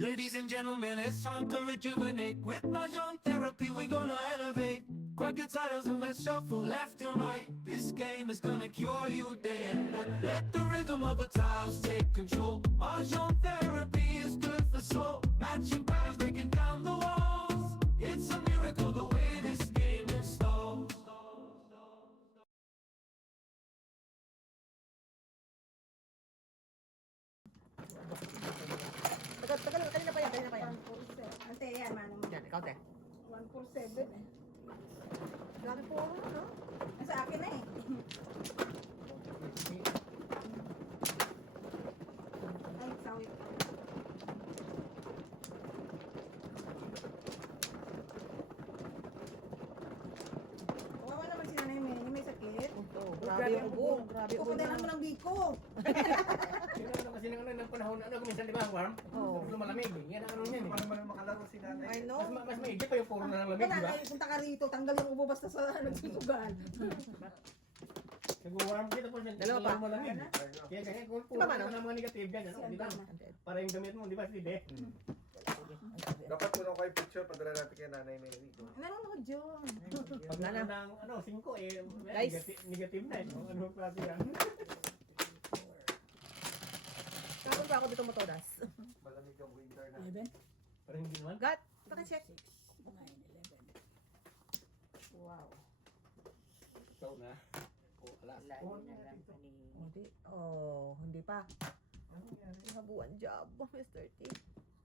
Ladies and gentlemen, it's time to rejuvenate. With Mahjong therapy, we're gonna elevate. Grab your titles and let's shuffle left and right. This game is gonna cure you day and night. Let the rhythm of the tiles take control. Mahjong therapy is good for soul. Matching patterns, breaking down the walls. It's a miracle the way this game installs. Tagal, kanina pa yan. 147. Ante, yan, manong. Yan, ikaw, te. 147 eh. Grabe po ako, no? Sa akin na eh. Ay, sawi. Kawawa naman si nanay may sakit. Ito, grabe yung ubo. Grabe yung ubo Pupunta na. naman ng biko. Yun ang kasi ng panahon na minsan di ba warm? Oo. Lumalamig. Yan ang ano niyan eh. Para makalaro si nanay. I know. Mas maigit pa yung puro na ng lamig, di ba? Wala, punta ka rito, tanggal yung ubo basta sa nagsusugan. Nag-warm dito po siya. Dalawa pa. Malamig. Kaya kung puro Diba, na ng mga negative yan, ano, di ba? Para yung gamit mo, di ba, Steve? Dapat kuno kayo picture, padala natin kay nanay Mary. Nanonood yun. Pag Nana. ng ano, 5 eh, Guys. negative na eh. Ano klase yan? Kapag pa ako dito motodas. Malamig ang winter na. 11, Parang hindi naman. Gat, pakicheck. 9, 11. Wow. Ikaw na. O, alas. Hindi. Oh, hindi pa. Ano yan? Habuan job, Mr. T.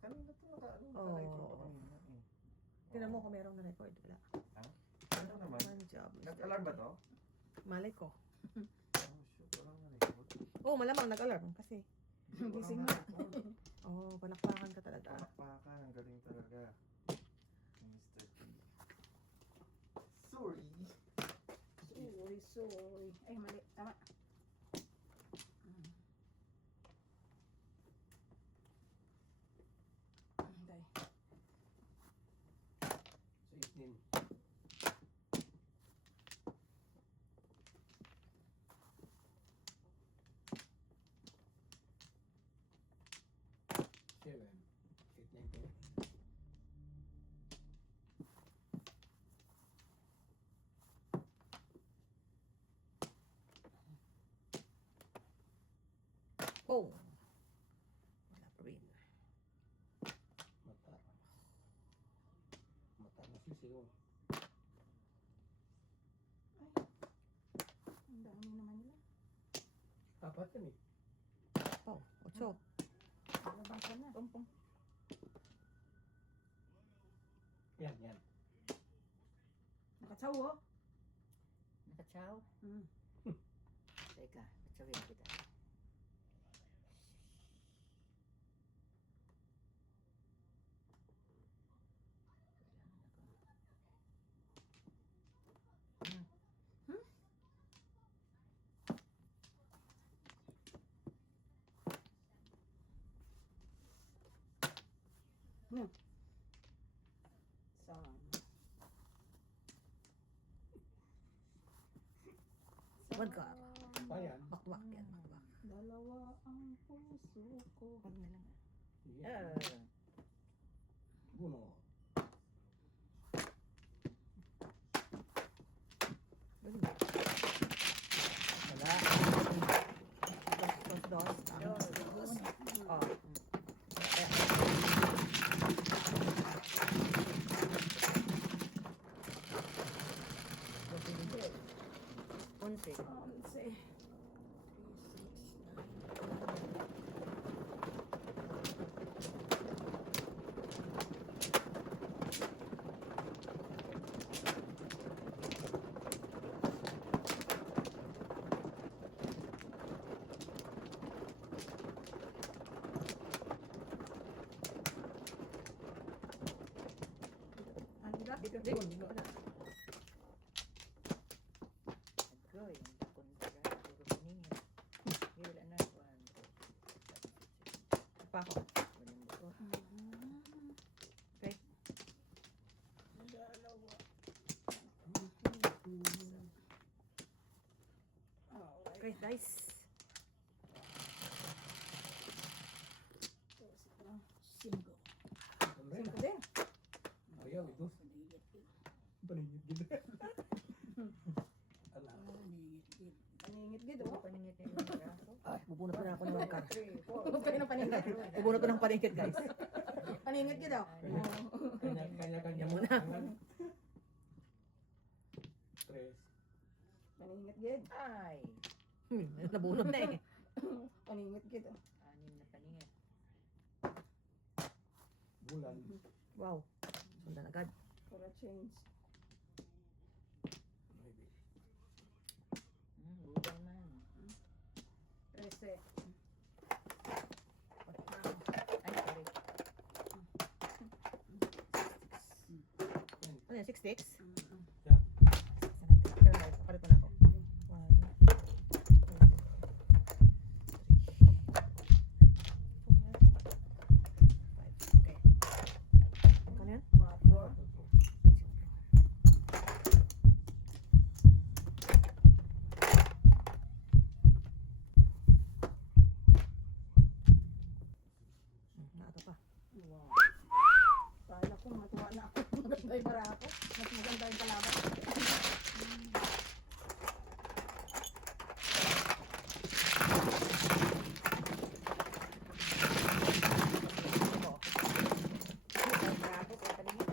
Kanina to nakaano Oo. talaga. Tingnan mo kung merong na-record. Wala. Ano naman? Habuan job, Mr. Nag-alarm ba to? Malay ko. Oh, shoot. Walang na-record. Oh, malamang nag-alarm kasi. Gising na. Oh, panakpakan ka talaga. Palakpakan. Ang galing talaga. Mr. T. Sorry. Sorry. Ay, mali. Tama. Day. Sa isnin. Seven. 8, 9, 10. Oh. Wala pa rin. Mata. Mata na sisigaw. Ang dami naman nila. Apat yan eh. Oh, 8. Labang ka na. Pumpong. Yan, yan. Nakatsaw oh. Nakachaw? Hmm. Teka, katsawin kita. Saan? Magkar. Pa yan. Bakbak yan, bakbak. Dalawa ang puso ko. Huwag na lang. Yan. Buno. Wala. Dos. Oh. Unti. Let's see. 3, 6, 9. Dito, dito. Agoy, ang kontra. Puro kanina. Wala na. 1, 2, 3, 4, 5, 6, 7, Pa ako. 8. Okay. Dalawa. Okay, guys. Single. Ibunot ko ng paningkit, guys. Paningit ka daw. Kanya-kanya Muna. Tres. Paningit gid. Ay. Nabunot na eh. Paningit gid. Anim na paningin. Bulan. Wow. Sundan agad. For a change. Bulan man. 13. Ay, sorry. Ano yan? 6 sticks? Yeah. Kapalit mo na ako. 1, 2, 3, 4, 5. Okay. Ano yan? 4. Naato pa. Kala ko matuwa na ako. Maganda yung barako. Mas maganda yung kalaban. Bravo, kaya paningin.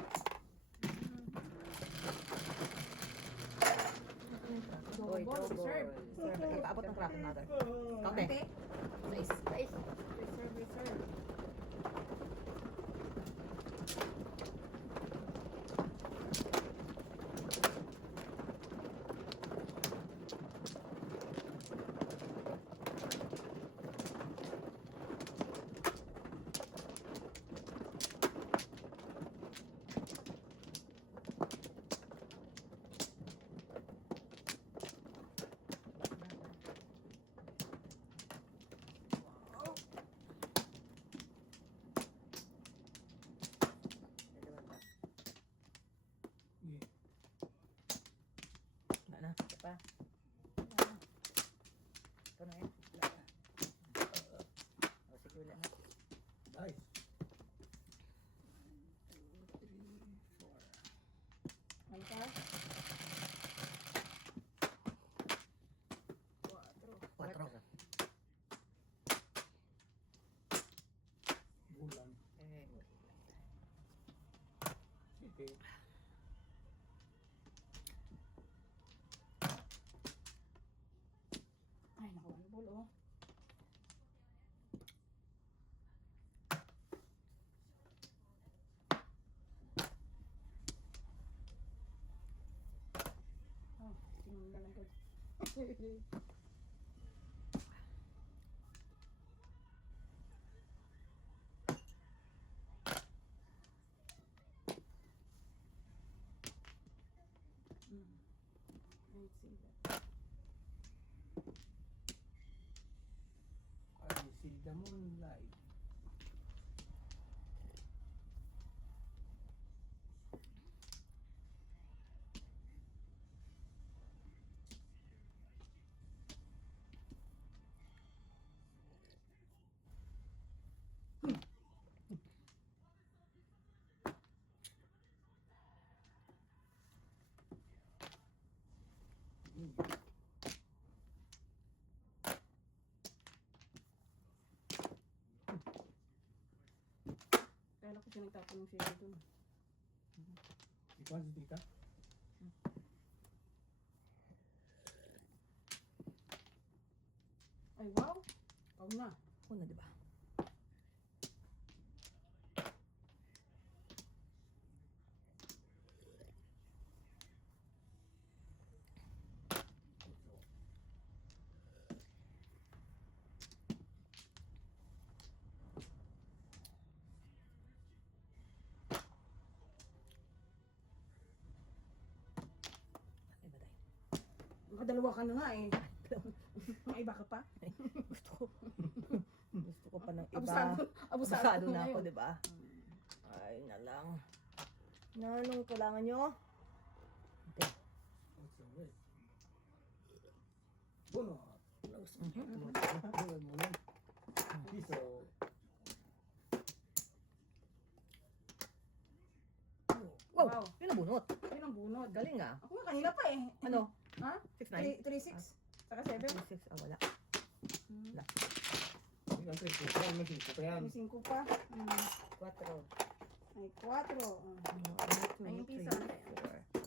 Oy, Double, double. serve. Ipaabot ng crack mother. Kaunti. Ate, Nice. Guys, reserve, reserve. dalawa pa. Wala na. Isa pa. Ito na yan. Wala pa. O, sige, wala na. Nice. Ano pa? 4. Bulan. Eh, wala. Sige. Ay, naku, one ball, oh. Oh, tingnan na lang ko. I see that. I see the moonlight. Kaya ko siya nagtapon ng shade dun. Ikaw si tita? Ay, wow! Pag na. Una, di ba? Iba tayo. Makadalawa ka na nga eh. May iba ka pa? Gusto ko pa ng iba. Abusado. Abusado na ako, ngayon. di ba? Ay, na lang. Na, anong kailangan nyo? Okay. What's the way? Buno. Mhm. Bulan mo lang. Piso. Wow, Wow. yun ang bunot. Yun ang bunod. Galing ah. Ako nga kanina pa eh. Ano? Ha? 6-9? 3-6. Saka 7. 6, wala. Hmm. Wala. Ang 3 po. Ay, may 5 pa yan. May 5 pa. 4. May 4. Ay, yung piso.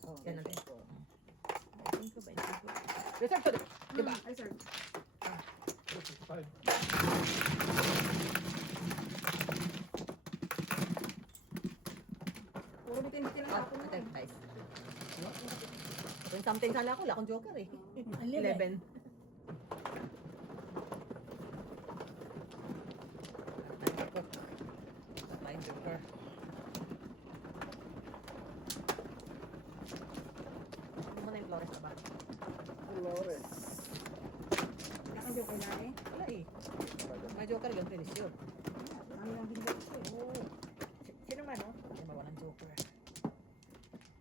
Oh, yan ang 5. 25. Reserve ko. Diba? Ay, sir. 55. Puro bitin-bitin lang ako mo. Guys. Kung something sana ako, wala akong joker eh. 11. May joker. Ano mo na yung Flores na ba? Flores. Ang joke na eh. Wala eh. May joker yun, finish yun. Ang lang din ko eh. Oo. Sino man, no? Hindi mawalang joker.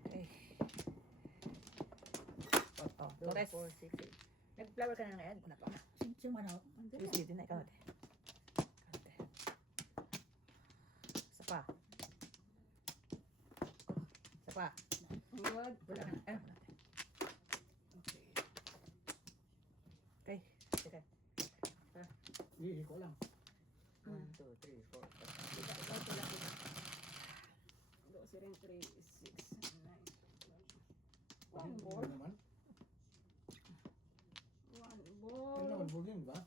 Okay. Oh, Flores. 4, 6, 8. Nag-flower ka na ngayon? Kuna pa. Sincho man ako. Please, dito na ikaw natin. Isa pa. Isa pa. Good. Wala na. Ayun. Okay. Sige. Hindi ko lang. 1, 2, 3, 4, 5. 2, 3, 6, 9. Ano One ball. naman? One Ano ball. naman po din, ba?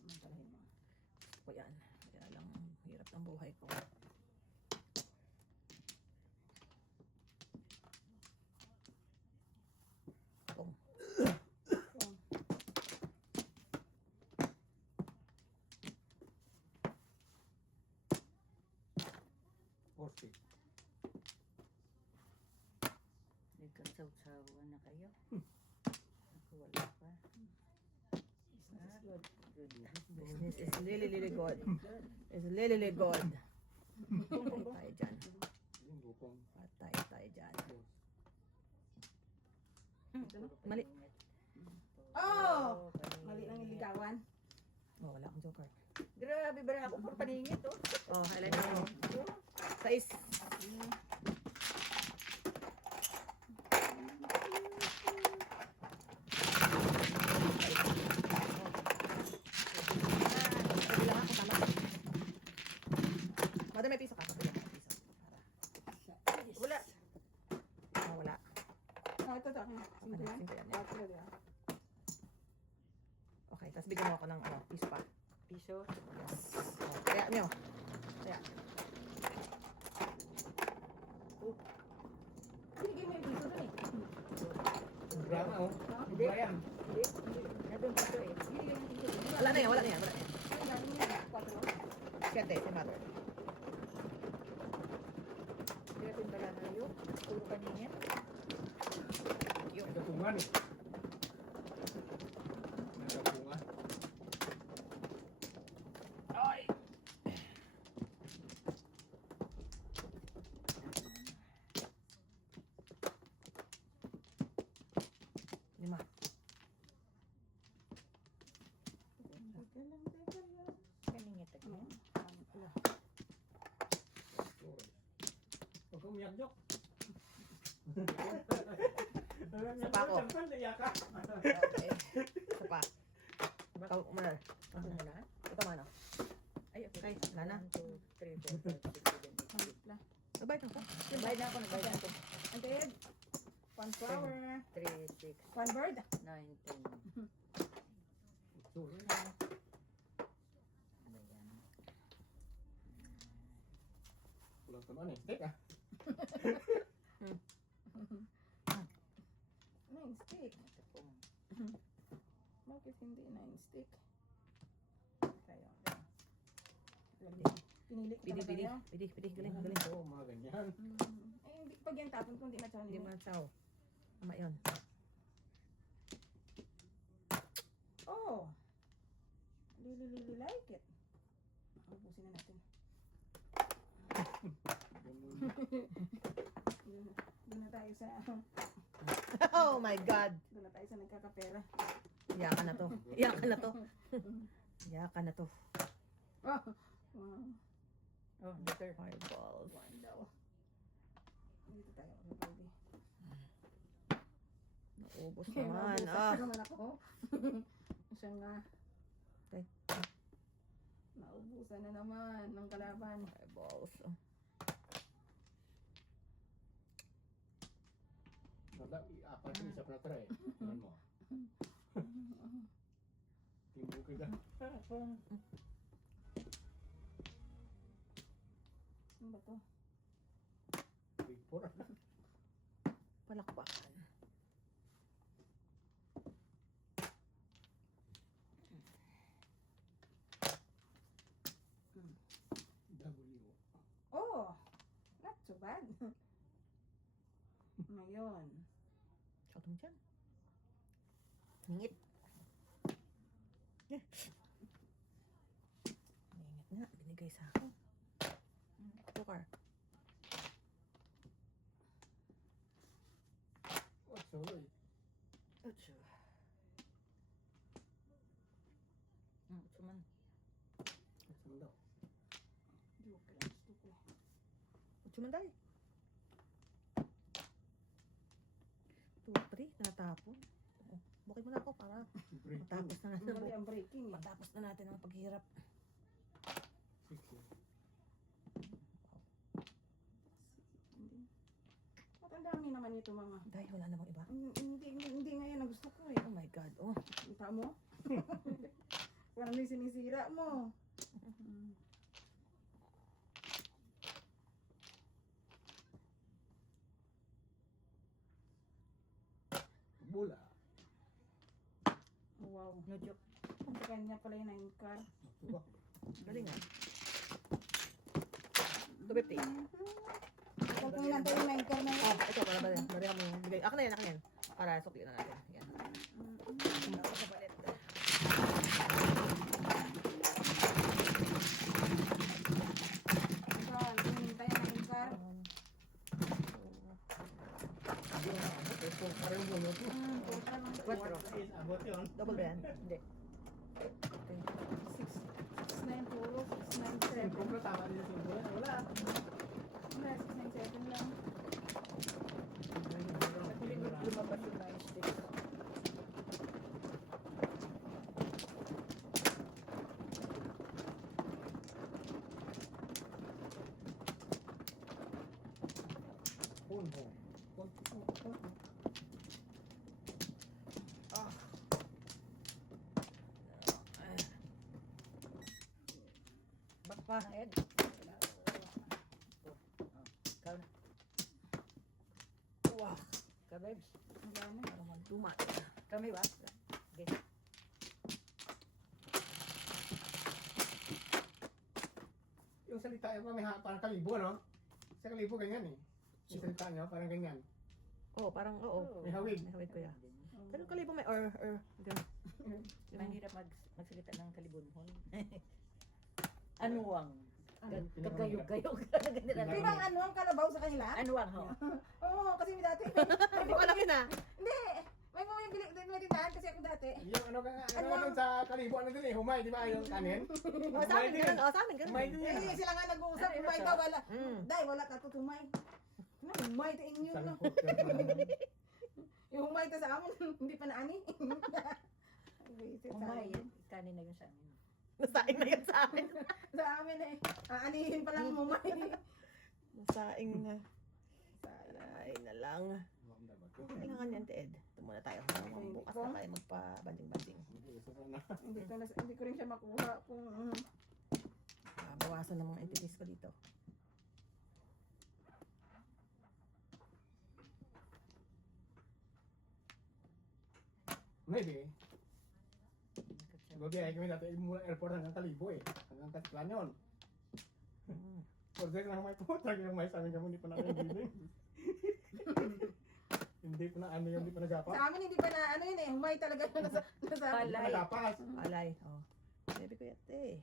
Gusto ko yan. Kaya lang, hirap ng buhay ko. Kung. 40. Nagkasaw-sawa na kayo. Ako wala pa. Good. Business is really good. It's really good. Patay tayo dyan. Yung bukong. Patay tayo dyan. Mali. Oh! Mali lang yung ligawan. Oh, wala akong joker. Grabe ba ako puro paningit oh. Oh, highlight mo. 6. Mother, may piso ka. Mother, may piso. Wala. Oh, wala. Ah, ito. Simple yan. Simple yan. Quatro, di ba? Okay, tapos bigyan mo ako ng piso pa. Piso. Yes. Oh, kaya nyo. Kaya. Binigay mo yung piso dun eh. Drama, oh. Hindi. Brian. Hindi. Nandun piso eh. Binigay mo yung piso dun. Wala na yan, wala na yan. Wala na yan. Ay, galing yan. Quatro. Siyete, si mother. Grabe pala kayo. Puro paningit. Nagkapungan eh. Nagkapungan. Ay! Lima. Paningit ako. Huwag kang umiyak, Jok. Sa pa ako. Iyak ka. Okay. Isa pa. Ikaw, mother. Ano na lang? Ikaw, mano. Ay, Okay, wala na. 1, 2, 3, 4, 5, 6, 7, 8, 9. Nagbayad ako. Nagbayad na ako, nagbayad na ako. And then, one flower. 3, 6, One bird. 9, 10. Sorry. Ano yan? Kulang naman eh. Steak ah. Nine stick. Ito pong Bakit hindi nine stick? Kaya. Pinili ko Pidi, talaga pidi. yun. Pidi, pidi. Galing, galing. Oo, mga ganyan. Eh, hindi pag yan tapon kung hindi matyaw Hindi nila. mo tao. Tama yun. Oh! Really like it. Ubusin na natin. Doon na tayo sa Oh my God! doon na tayo sa nagkakapera. Iyakan na to. Iyakan na to. Iyakan na to. Oh! Wow. oh, better. Fireballs. One daw. Dito tayo. Baby. Naubos naman. Ah. naman ako. Isang Naubusan na naman ng kalaban. Ay, balls. Oh. Wala, apat yung isa pa natira eh. Tingnan mo. Tingnan ko dyan. Ano ba to? Big four. Palakpakan. W. Oh! Not so bad. Ngayon. Shot mo dyan. Ngit. Ngit nga. Binigay sa akin. Joker. Oh, solo eh. Utsu. Utsu man. Saan daw? Joke lang. Gusto ko. Utsu man dahil. 2-3. Natapon. Bukid mo na ako para Break matapos na natin. Mali ang breaking. Matapos na natin ang paghihirap. 6 eh. At ang dami naman ito, mama. Dahil wala namang iba. Hindi ngayon ang gusto ko eh. Oh my God. Oh. Kita mo? Parang may sinisira mo. Bola. Wow. No joke. Sa kanya pala yung 9 car. Tuwa. Galing nga. 250. Ikaw kung ilan tayo yung 9 car na yun. Ito, para ba? Bari mo yung bigay. Ako na yan, ako na yan. Para sukli na natin. Yan. Ako sa palit. Ikaw, kung tayo 9 car. Parang bono to. Puta ng 4. Is abot yun. Double ba yan? Hindi. 6, 9 puro, 6, 9, 7. Kung tama din yung bola. Wala. Wala, 6, 9, 7 lang. Lumabas yung 9 sticks. Punho. Back pa, Ed. Ikaw na. Wow. Kabebs. Ang dami. Parang magtuma. Kami ba? Okay. Yung salita yung parang kalibo, no? Sa kalibo ganyan eh. Yung salita niya parang ganyan. Oo, parang oo. May hawig. May hawig ko ya. Pero kalibo may or ganun. Mahirap magsalita ng kalibunhon. Anuwang. Kagayog-gayog. Di ba ano ang kalabaw sa kanila? Anuwang ho. Oo, kasi dati. Hindi ko alam yun ah. Hindi! May bumibili din may tindahan kasi ako dati. Yung ano doon sa kalibo, ano din eh, humay, di ba? Yung kanin. O, sa amin ganun. O, sa amin ganun. Humay din yan. Eh, sila nga nag-uusap, humay ka, wala. Dahil wala ka tutumay. Na, humay ta inyo, Sana no? po. Yung humay ta sa amin, hindi pa naani. Umay, kanin na yun sa amin. Nasaing na yan sa amin. Sa amin eh. Aanihin pa lang humay. Nasaing na. Ay na lang. Kailangan yan, Ed. Ito muna tayo. Bukas na tayo magpa-banding-banding. Hindi ko rin siya makuha kung Bawasan ng mga entities ko dito. Maybe. Gagaya kami dati mula airport hanggang Kalibo eh. Hanggang Katlan yun. Order na may puta, yung may sa amin kami hindi pa namin biling. Hindi pa na ano yun, hindi pa nagapa. sa amin hindi pa na ano yun eh. Humay talaga yun nasa Hindi pa nagapas. Alay. Oh. Baby ko yate.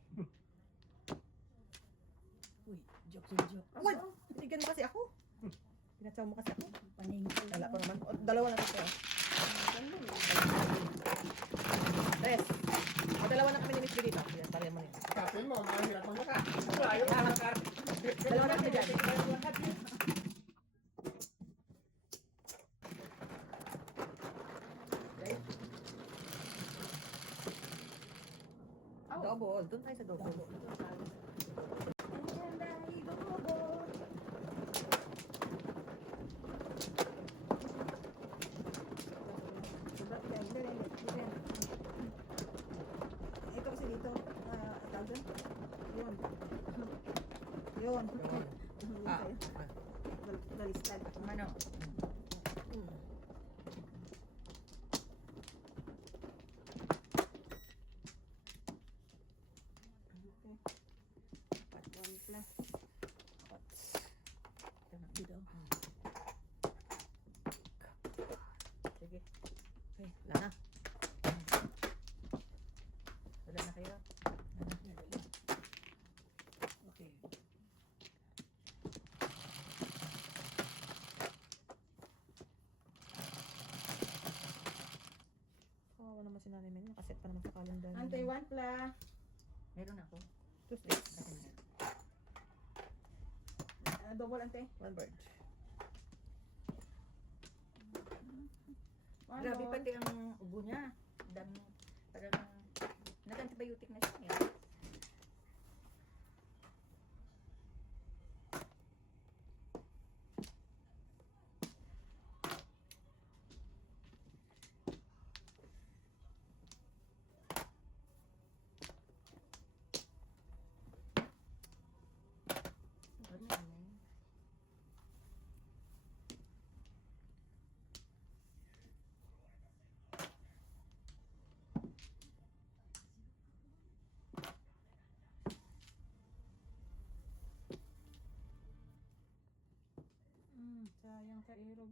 Uy, joke. Uy! Binigyan mo kasi ako. Pinatsaw mo kasi ako. Paningko. Wala pa naman. O, dalawa lang ito. Tres. O, dalawa na kami ni Miss B dito. Yan, pareho mo nito. Kapin mo, mahirap mo naka. Ayaw mo naka. Dalawa na kami dyan. Double. Doon tayo sa double. Yun. Ah, Balistad. Ano? One plus. dito. Sige. Okay, wala na. Wala na kayo. Okay. Kawawa naman si Nanay Mel. Nakaset pa naman sa calendar. Antay one plus. Meron ako. Two sticks. Akin na. Double ante. One bird. One Grabe more. pati ang ubo niya. Dami. Talagang nag-antibiotic na siya. Eh. Ano yun? Sayang ka Irog.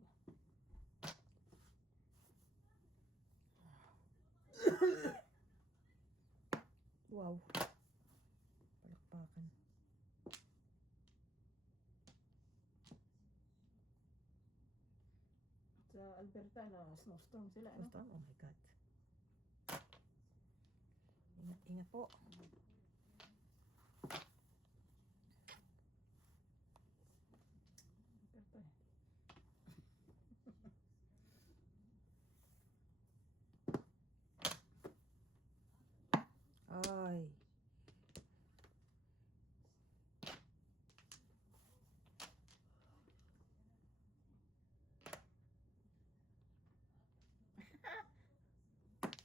Wow. Palakpakan. Sa Alberta, snowstorm sila. No? Basta, oh my God. Ingat, ingat po. Alberta, eh. Ay.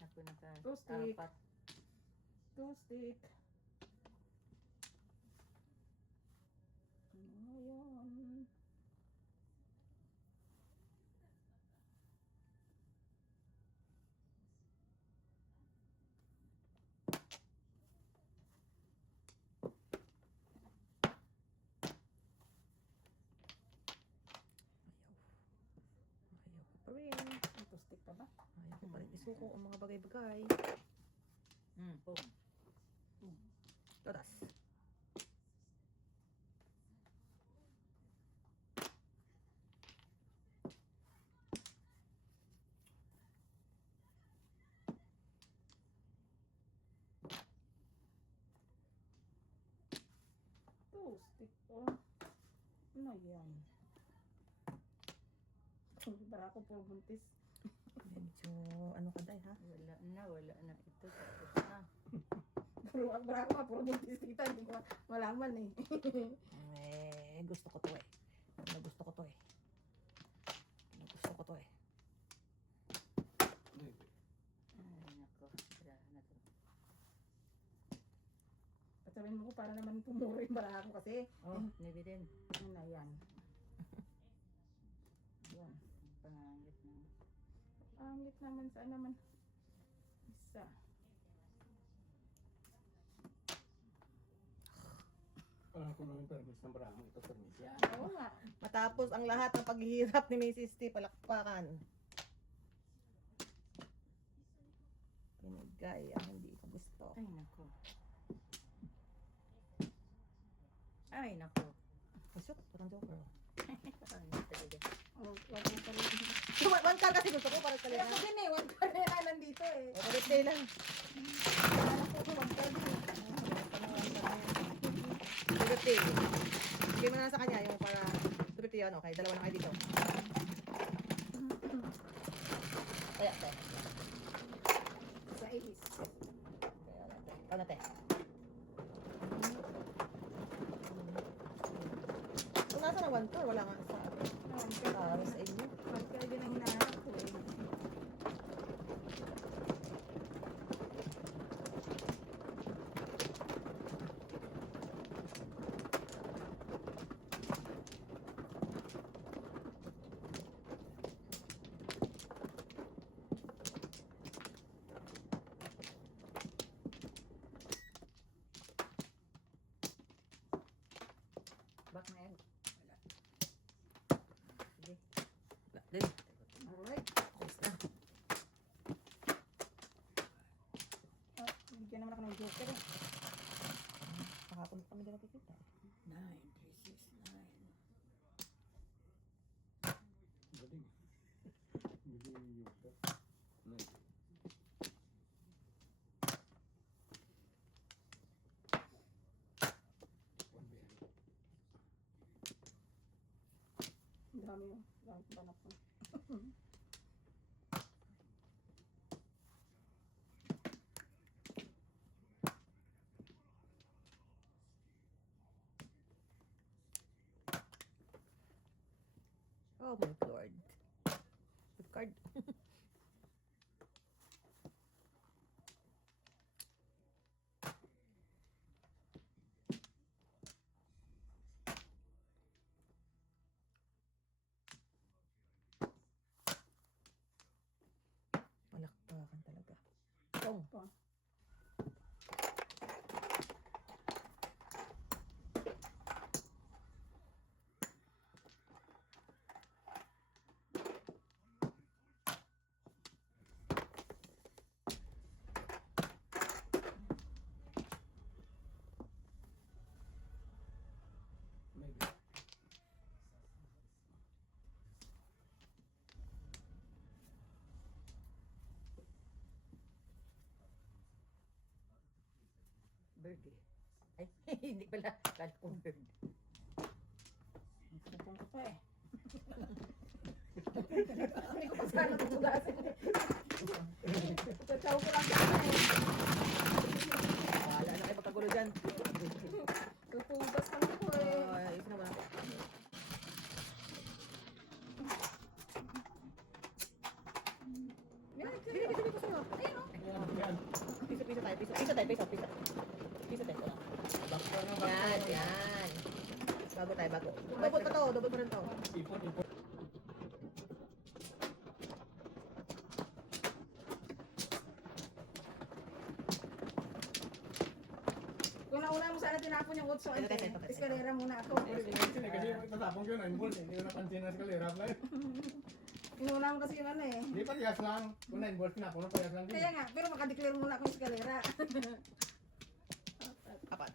Ako naka Two stick. apat. Two stick. Ano yun? Ayaw ko pa rin. Two stick pa ba? Ayaw ko pa rin isuko ang mga bagay-bagay. Boom. Todas. Two stick po. Ano yan? Para ako po buntis. Medyo ano ka day ha? Wala na ito. Tapos na. Para ako puro buntis kita. Hindi ko malaman eh. Gusto ko to eh. Gusto ko to eh. Gusto ko to eh. Ay, nako. Wala na to. At sabihin mo ko para naman pumuro yung bara ako kasi. Oh, maybe din. Ano na yan? Yan. Pangangit na. Angit naman, saan naman? Isa. Parang kung namin permis ng barangay, ito permis yan. Oo nga. Matapos ang lahat ng paghihirap ni Mrs. T, palakpakan. Pinagay ang hindi ko gusto. Ay, nako. Ay, nako. Ay, shoot, parang joker. Pangangit talaga. Oh, wag mo pa rin. One card kasi gusto ko, parang Kaya kalina. ko din eh, wag pa rin na nandito eh. O, birthday lang. Wag pa rin. Birthday. Bigay mo na lang sa kanya yung para birthday yun. Okay, dalawa na kayo dito. Kaya, te. Sa is. Kaya, te. Ikaw na, te. Kung nasa na 1 tour, wala nga sa sa inyo. Wag ka din ang hinahanap ko eh. Back na yan. Wala din. Alright. Ayos na. Bigyan naman ako ng joker eh. Kahapon kami din nakikita. 9, 3, 6, 9. Galing. Galing yung Ang dami yun. Dami banap ko. Oh my lord. Good card. Palakpakan talaga. Tong. maybe. Bird eh. Ay, hindi pala. Kala ko bird. Pupong ko pa eh. Hindi ko pa sana tutugasin. Tataw ko lang siya eh. Wala na kayo pagkagulo dyan. Tutugas ka na ko eh. Ay, ayos naman. Yan, Bili ko sa'yo. ayun o. Yan. Piso tayo. Piso tayo. Yan, yan. Bago tayo, bago. Double pa to, double pa rin to. Ipon, ipon. Kung nauna mo sana tinapon yung utso, Ito, ante. ito. Eskalera muna ako. Kasi tatapong yun, ang balls, hindi ko napansin na eskalera. Inuna mo kasi yung ano eh. Hindi pa tiyas lang. Kung 9 balls, tinapong na tiyas lang din. Kaya nga, pero makadeclare muna ako yung eskalera. Apat.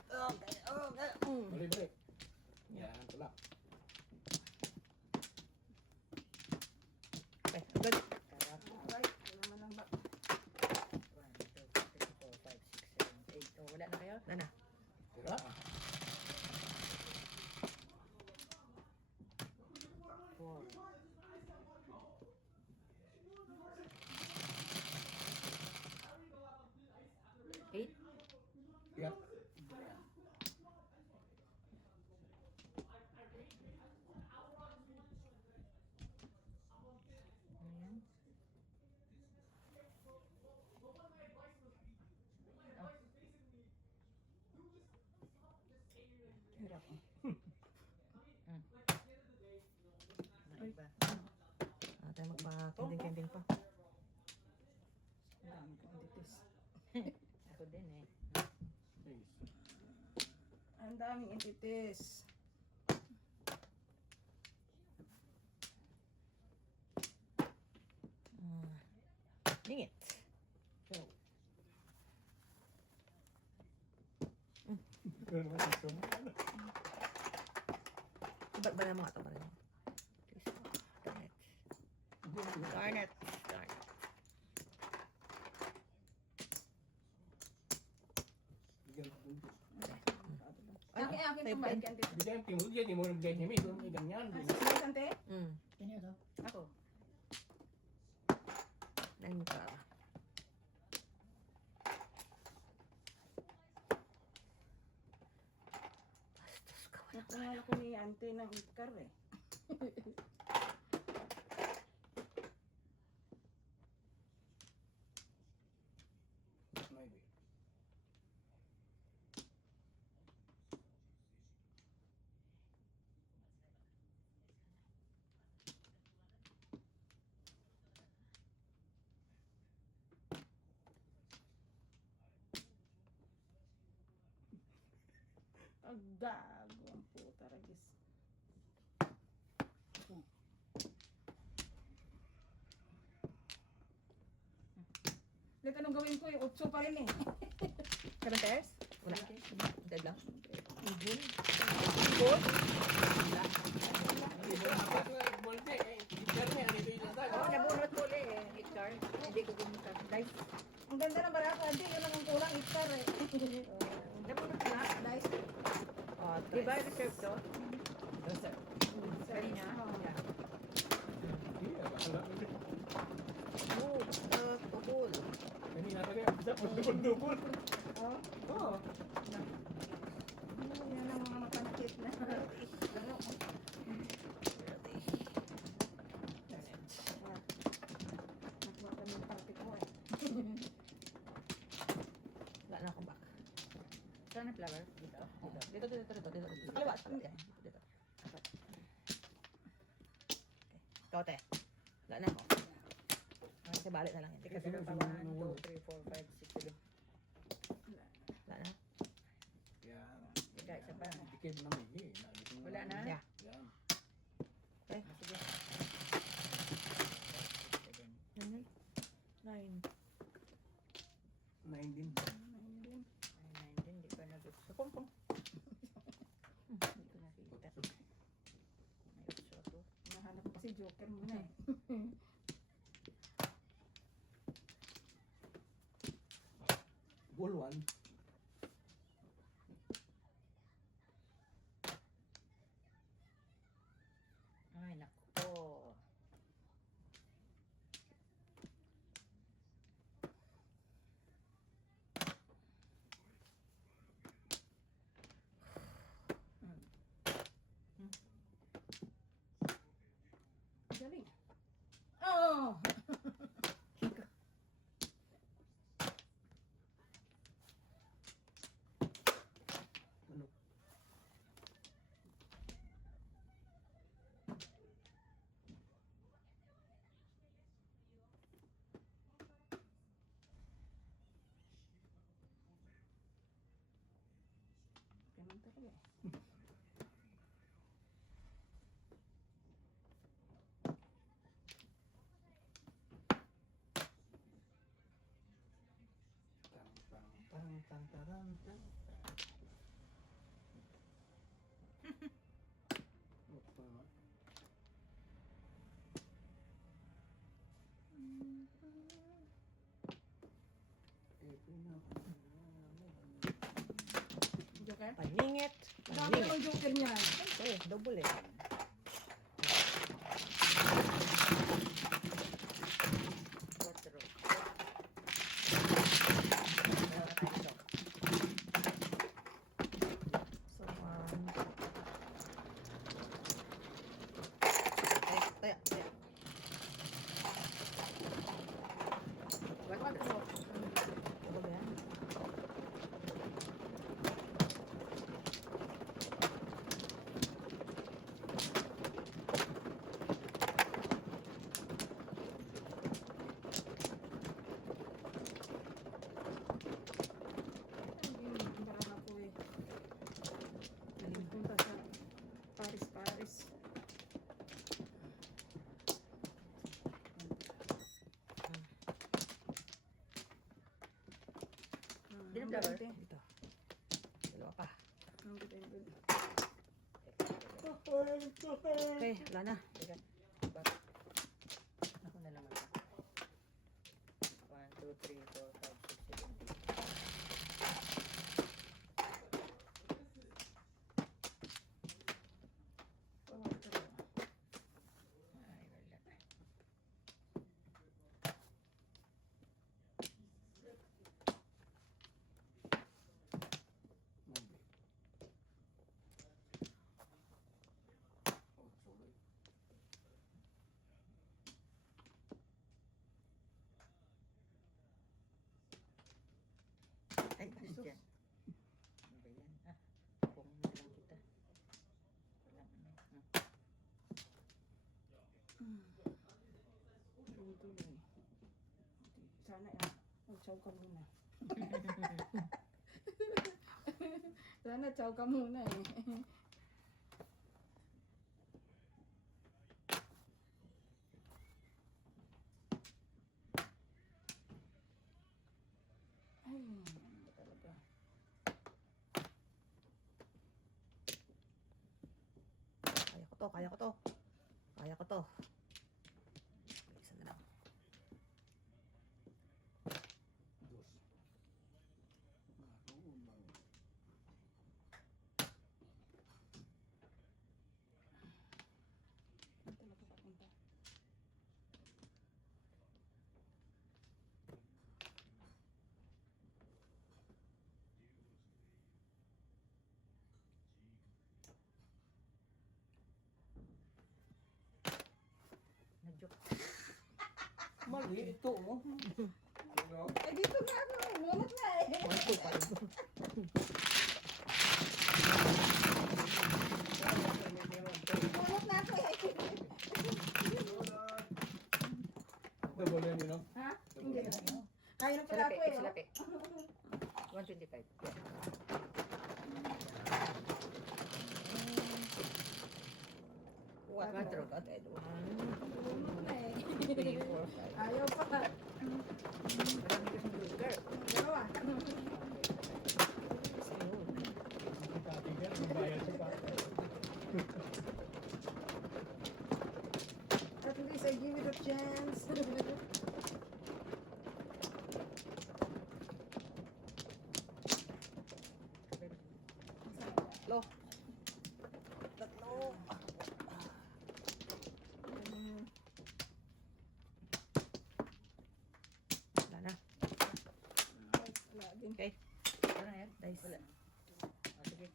Balik, balik. Yan, tulak. Okay, good. Alright, wala naman ang ba. 1, 2, 3, 4, 5, 6, 7, 8. Oh, wala na kayo? Nana. Tira. 4. Eight. Yan. Ayan. Hirap. Ay ba? Tayo magpa-kending-kending pa. Ang dami ko ditis. Ako din eh. Ang daming entities. Dingit. Pero naman ito. Iba't ba na mga ito pa rin? Garnet. Garnet. Bigyan ko buntis. Akin, akin Sa'yo tumbay, pa. ante. Bigyan yung timur, bigyan timur, bigyan niya. Ito, may ganyan. Sige, ante. Sino to? Ako. Nangkar. Bastos ka. Napangal ko ni ante ng ikar eh. Maybe. Ang gago ang puta ragis. kahit anong gawin ko, 8 pa rin eh. 7 pairs? Wala. Dead lang. Ibon. Molde, internet, ano ito yung Oo, nabunot ko ulit eh. Itkar. Hindi ko gumita. Dice. Ang ganda ng barako, hindi yun lang ang kulang, itar eh. Nabunot ko na. Nice. Oh, Di ba reserve to? Kanina? Yeah. Oh, tukol. Kanina pa rin, bisa po dubol-dubol. Oh, Oo. yan ang mga mapanakit na. Ano? Nakuha kami ng party ko eh. Wala na akong back. Saan ang flower? Dito. Dito. Kaliwa. Dito. Ikaw, te. Wala na ako. Kasi balik na lang yun. Teka, meron pa 1, 2, 3, 4, 5, 6, 7. Wala na. Yan. Teka, isa pa. Tikim na may. Wala na? Yeah. Yan. Okay. Sige. 9. 9 din. 9 din, di pa nagusto. Kumpong. Hindi ko nakita. May uso to. Nahanap ko si Joker muna eh. Bull 1. Ay, nako. Galing. Oh! Ano? Ganun talaga eh. Tang. Joker? Paningit. Dami Paningit. naman Joker niya. Eh, double eh. Fourth row. Meron na tayo dito. So, Taya. Wag wag mo. Double ba yan? Ang barako ko eh. Punta sa Paris. Din flower. Dito. Dalawa pa. Okay, wala na. Teka. Ako na lang ito. 1, 2, 3, 4, 5, 6, 7, 8. Ay, wala. Ay, gusto. Ano ba yan? Kung na lang kita. Walang ano. Sana chow ka muna. Sana chow ka muna eh. to, kaya ko to. Kaya ko to. Isa na lang. Na-joke. Mali ito, oh. Ano? Eh, dito na ako. Bunot na eh. 1, 2, 5. Bunot na ako eh. Double yan, you know? Ha? Hindi na. Kaya na pala Salapi, ako eh. oh. salapi. 125. Yeah. Quatro. Quatro. Ted. 1, Bunot na eh. 2, 3, 4, 5. Ayaw pa. Marami kasing burger. Dalawa. Katigan, magbayad si Papa. At least I give it a chance. Tatlo. Tatlo. Wala na. Wala din. Okay. Ano yan? Dice. Wala. Ah, sige.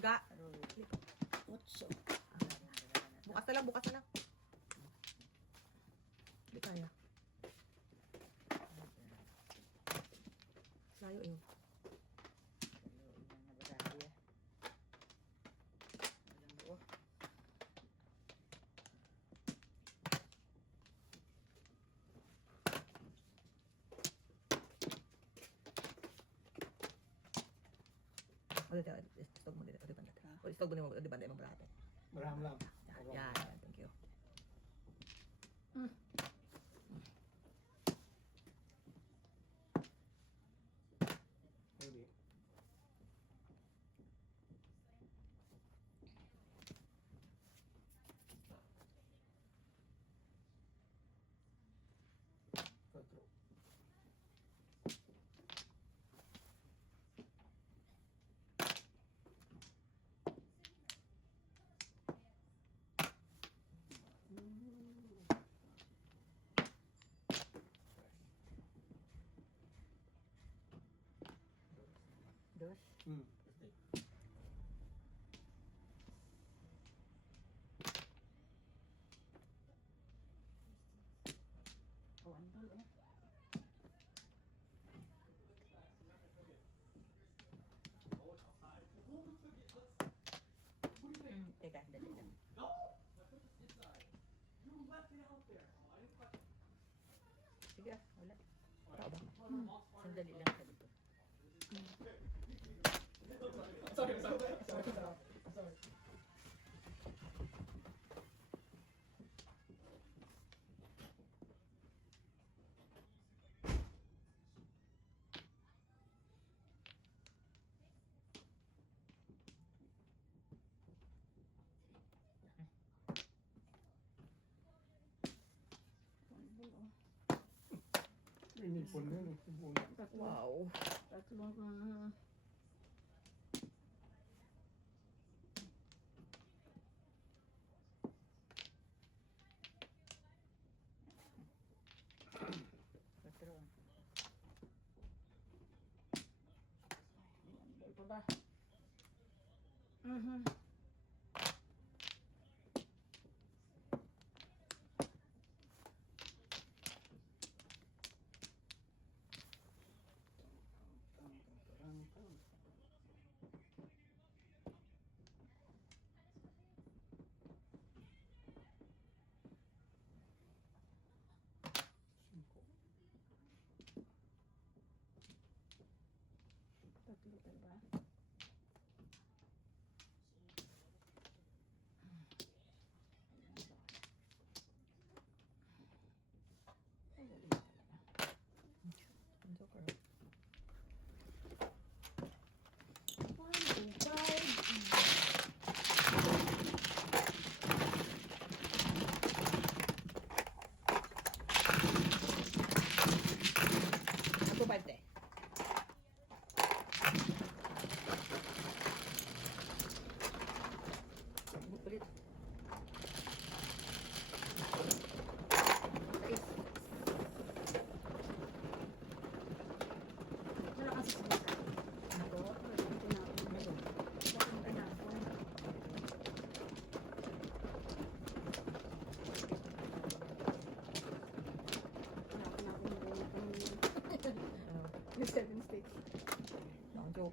Ga. Roll. Otso. Bukas na lang, bukas na lang. Hindi kaya. Layo eh. O, dito, stog mo dito, di banda. O, stog mo dito, di banda, ibang brato. Marami lang. Yan, yan, thank you. Hindi. Quatro. Dos. Hmm. Oh, ano ba? Teka, dali lang. Sige, wala. Tao ba? Sandali lang sa dito. Inipon yun. Wow. Tatlong Quatro. Ano pa ba? Mhm. Tatlo, diba?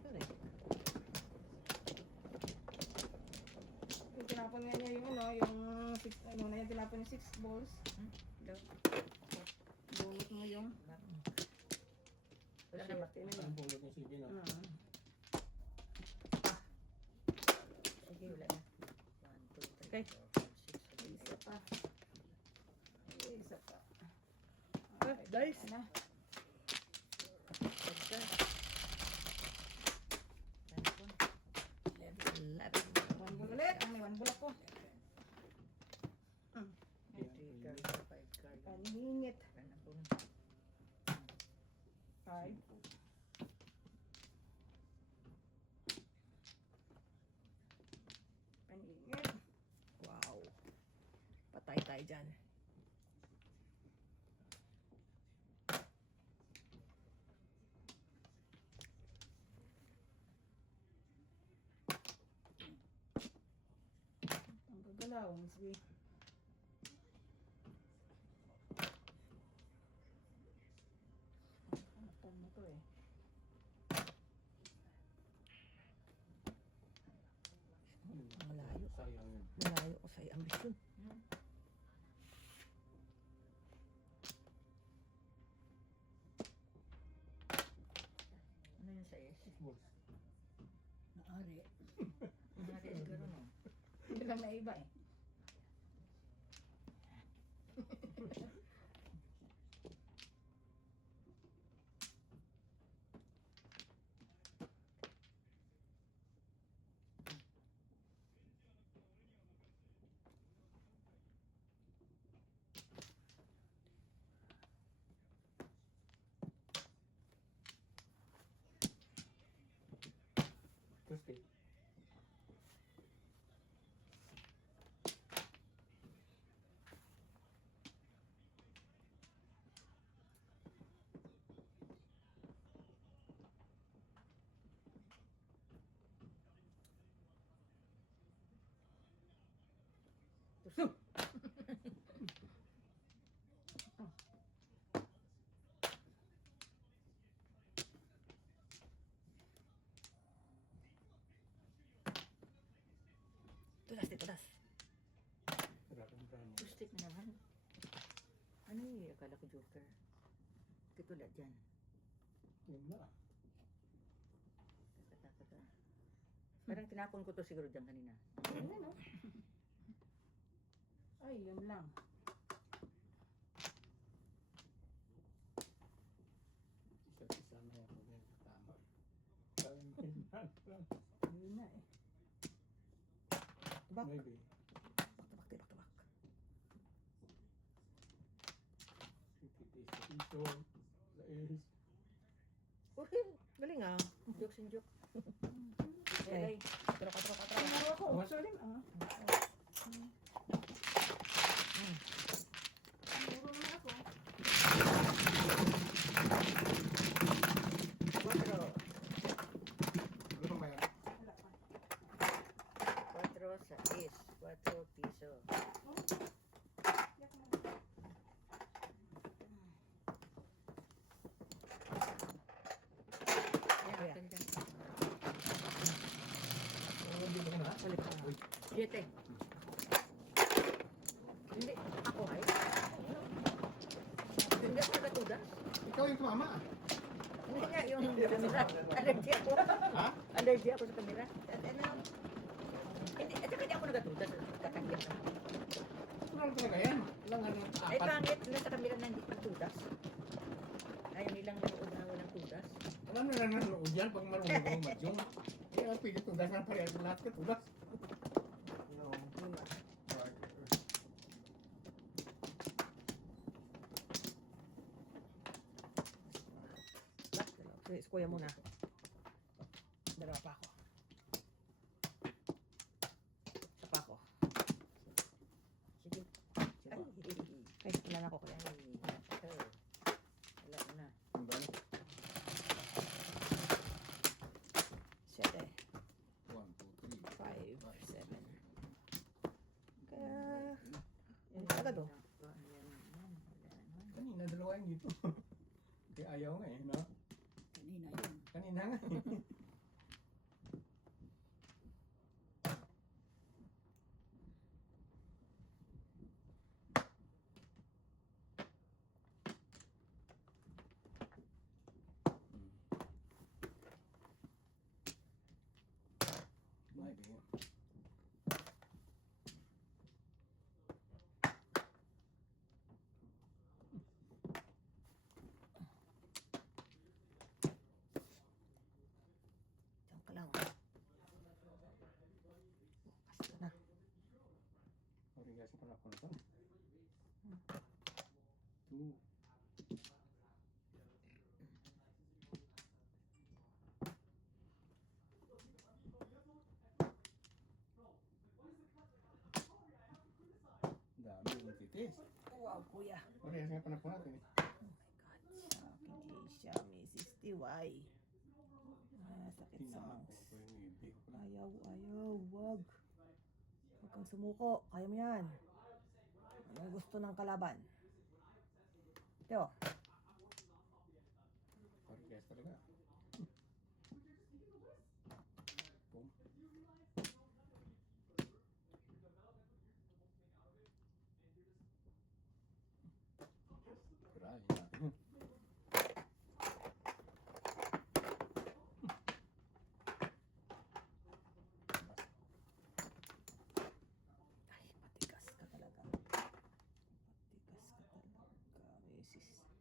Ano eh? Yung tinapon nga niya yung ano, yung six, ano na yung tinapon yung 6 balls. Bunot mo yung. Wala na Martin. Ang pulot ng sige, no? Sige, wala na. 1, 2, 3, Okay. 4, 5, 6, 7, Isa pa. Ay, isa pa. Guys. Na. 11. 1 ball ulit. Ah, may 1 ball ako. Paningit. 5. Paningit. Wow. Patay tayo dyan. Ang gagalaw. Sige. Ano na to eh. Malayo. Sayang yun. Malayo ko sa'yo. Ambisyon. Ano yun sa is? Balls. Naari. Mga is gano'n no? Hindi lang na iba eh. Crispy. Tulas, tulas. Sarap ang brand. Stick na naman. Ano yun? Akala ko joker. Katulad yan. Yun na. Takata. Parang tinapon ko to siguro dyan kanina. Ano? Ay, yun lang. Isa-isa na yan. Tama. Parang pinman lang. Yun na eh. Tubak. Maybe. Tubak, tubak, tubak. Piso. Sa is. Okay, galing ah. Joke sin joke. Okay. Ay, Troka, troka, troka. Ano ako? Tama. Sorry. Ah. Muro na ako. 4. Ano bang bayan? Wala pa. 4 sa is. 4 piso. Yak mo. Yan, akin dyan. Ano hindi ba na? Balik ka. 7. Hindi. Ako ay. Hindi ako nagatudas. Ikaw yung tumama. Hindi nga yung camera. Allergy ako. Ha? Allergy ako sa camera. Hindi, at saka hindi ako nagatudas. Kakangyan na. Ano talaga yan? Ilang ano? Ay, Apat. pangit na sa camera na hindi pagtudas. Ayaw nilang nanood na walang tudas. Alam na lang nanonood yan pag marunong kang madyong. Kaya pwede tudas na parehas lahat ka tudas. Sige, kuya muna. Dalawa pa ako. Isa pa ako. Sige. Ay, Ay, ilan ako kuya? wala na. Siyete. 1, 2, 3. 5, 7. Kaya... Agad oh. Kanina dalawa yung dito. Kaya ayaw nga eh, no? Kanina yun. Kanina nga eh. Wala ko na to. 2. Dami yung titis. Wow, kuya. Okay, sige pa na po natin eh. Sa aking Asia, Mrs. TY. Sakit sa lungs. Ayaw, wag. Huwag kang sumuko. Kaya mo yan. Anong gusto ng kalaban? Teo, Parehas talaga. Boom. Grabe na. ay, matigas ka talaga. Matigas ka talaga, Mrs. T.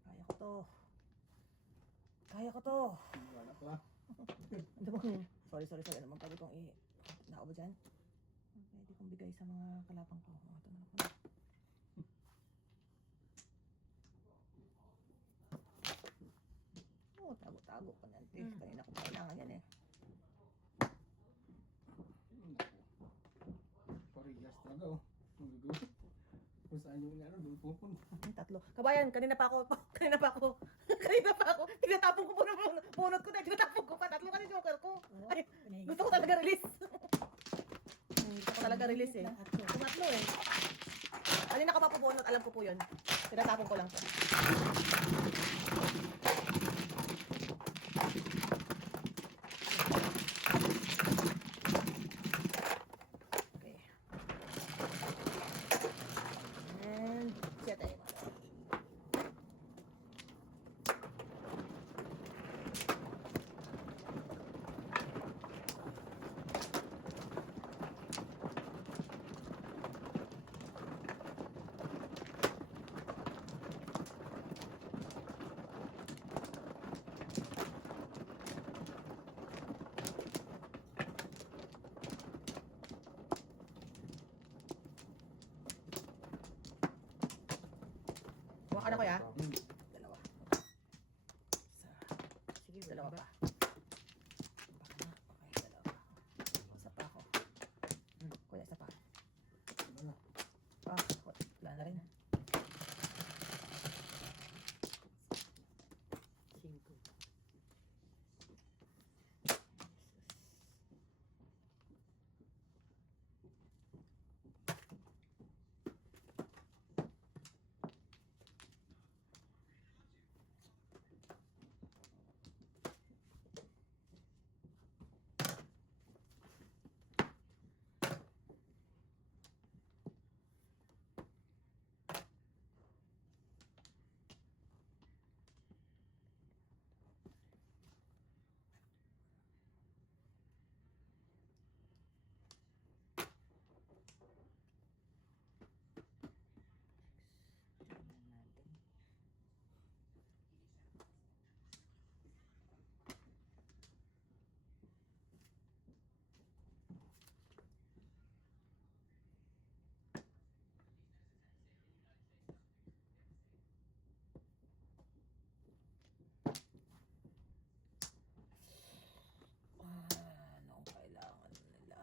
Kaya ko to. Kaya ko to. Wala pala. Ano bang, sorry, ano bang pwede kong nao ba dyan? Pwede kong bigay sa mga kalapang ko. Ito na ako. Oh, tago-tago pa nanti. Kanina ko kailangan yan eh. Parehas talaga oh. Magugulo. Kung saan yung ano, doon pupunta. Ay, tatlo. Kabayan, kanina pa ako. Tinatapon ko punot ko na. Tinatapon ko pa. Tatlo kasi joker ko. Ay, gusto ko talaga release. Gusto ko talaga release eh. Tumatlo eh. Kanina ka pa pubunot, alam ko po yun. Tinatapon ko lang to. Okay. And siya tayo. Kuha ka na kuya? Dalawa. Isa. Sige, dalawa pa. Baka na. Okay, dalawa pa. Isa pa ako. Kuya, isa pa. Wala na rin. 5. Anong kailangan nila?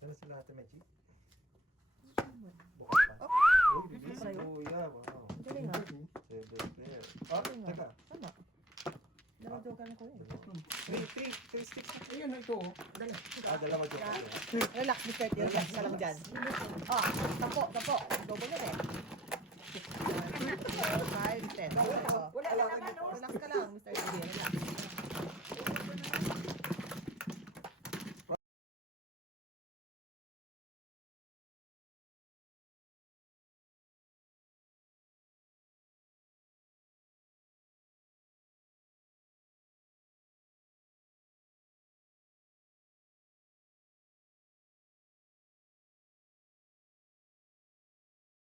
Sana sila Ate Mechi? Bukas pa. Uy, bilis. Kuya, wow. Ang galing ah. 7 pair. Ah, teka. Tama. Dalawang joker na ko eh. 3 sticks. Ayun, ito oh. Dali. Dalawa joker. Relax, Mr. Relax ka lang dyan. Ah, tampo. Double na eh. 5, 10. Wala lang naman, no? Relax ka lang, Mr. Sige. Relax.